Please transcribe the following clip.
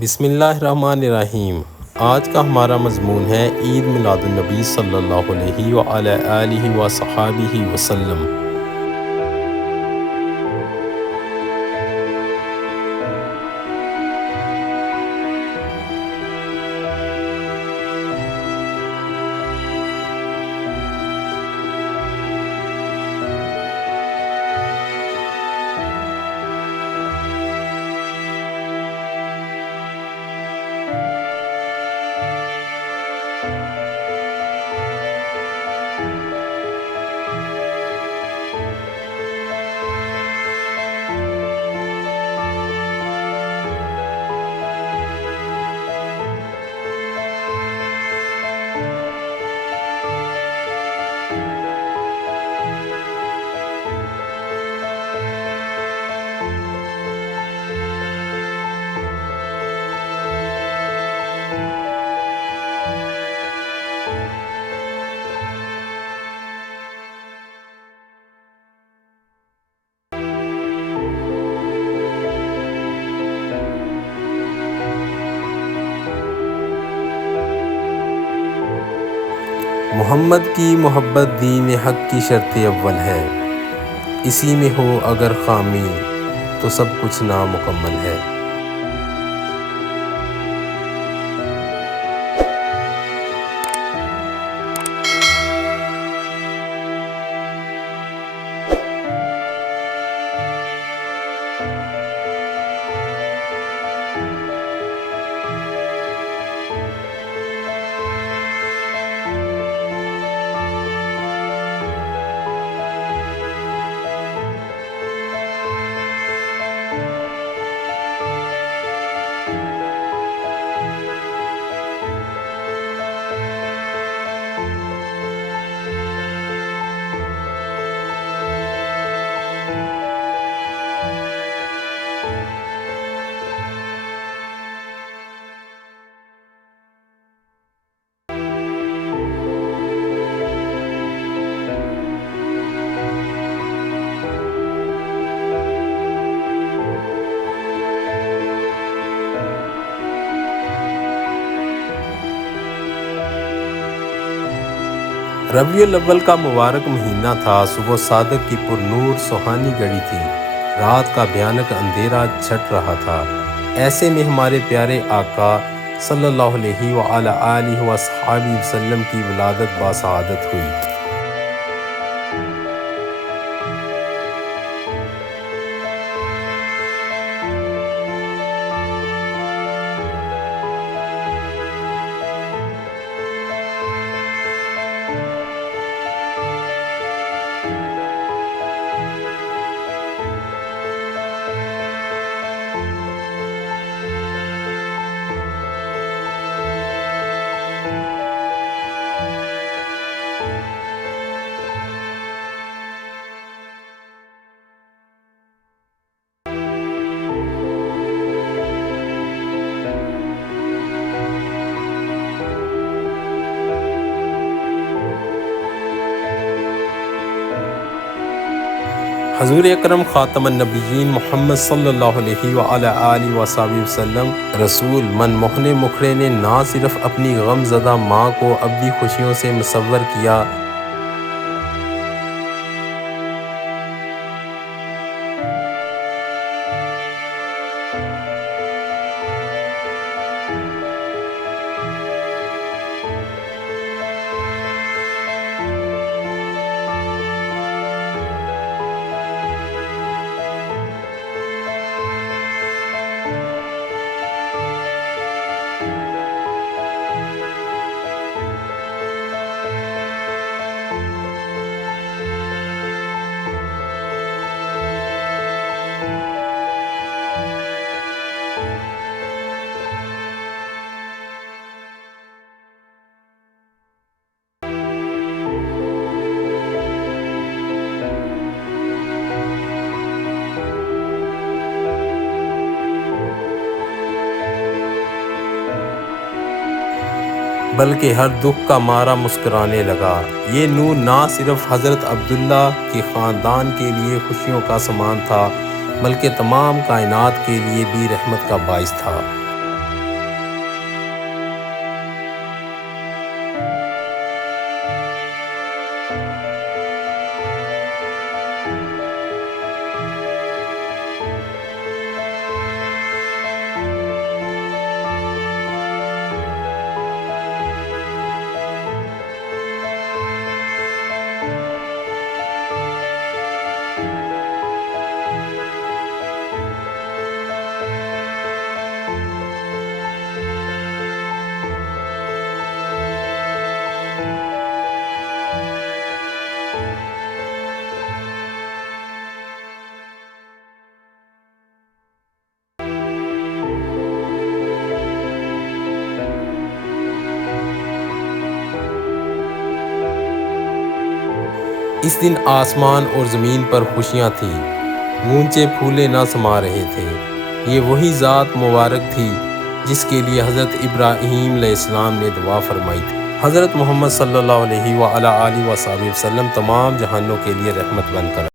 बिस्मिल्लाहिर्रहमानिर्रहीम। आज का हमारा मज़मून है ईद मिलादुन्नबी सल्लल्लाहु अलैहि वसहबिहि वसल्लम। मोहम्मद की मोहब्बत दीन हक़ की शर्त अव्वल है। इसी में हो अगर खामी तो सब कुछ नामुकम्मल है। रबीउल अव्वल का मुबारक महीना था। सुबह सादक की पुरनूर सुहानी घड़ी थी। रात का भयानक अंधेरा छट रहा था। ऐसे में हमारे प्यारे आका सल्लल्लाहु अलैहि वसल्लम की विलादत बासआदत हुई। हज़ूर अकरम ख़ातमुन नबिय्यीन मोहम्मद सल्लल्लाहु अलैहि वसल्लम रसूल मनमोहने मुखड़े ने ना सिर्फ अपनी गमज़दा माँ को अबदी खुशियों से मुसव्वर किया, बल्कि हर दुख का मारा मुस्कुराने लगा। ये नूर ना सिर्फ हज़रत अब्दुल्ला के ख़ानदान के लिए खुशियों का सामान था, बल्कि तमाम कायनात के लिए भी रहमत का बाइस था। इस दिन आसमान और ज़मीन पर खुशियाँ थीं, गूंचे फूले न समा रहे थे। ये वही ज़ात मुबारक थी जिसके लिए हज़रत इब्राहीम अलैहिस्सलाम ने दुआ फरमाई थी। हज़रत मोहम्मद सल्लल्लाहु अलैहि वसल्लम तमाम जहानों के लिए रहमत बनकर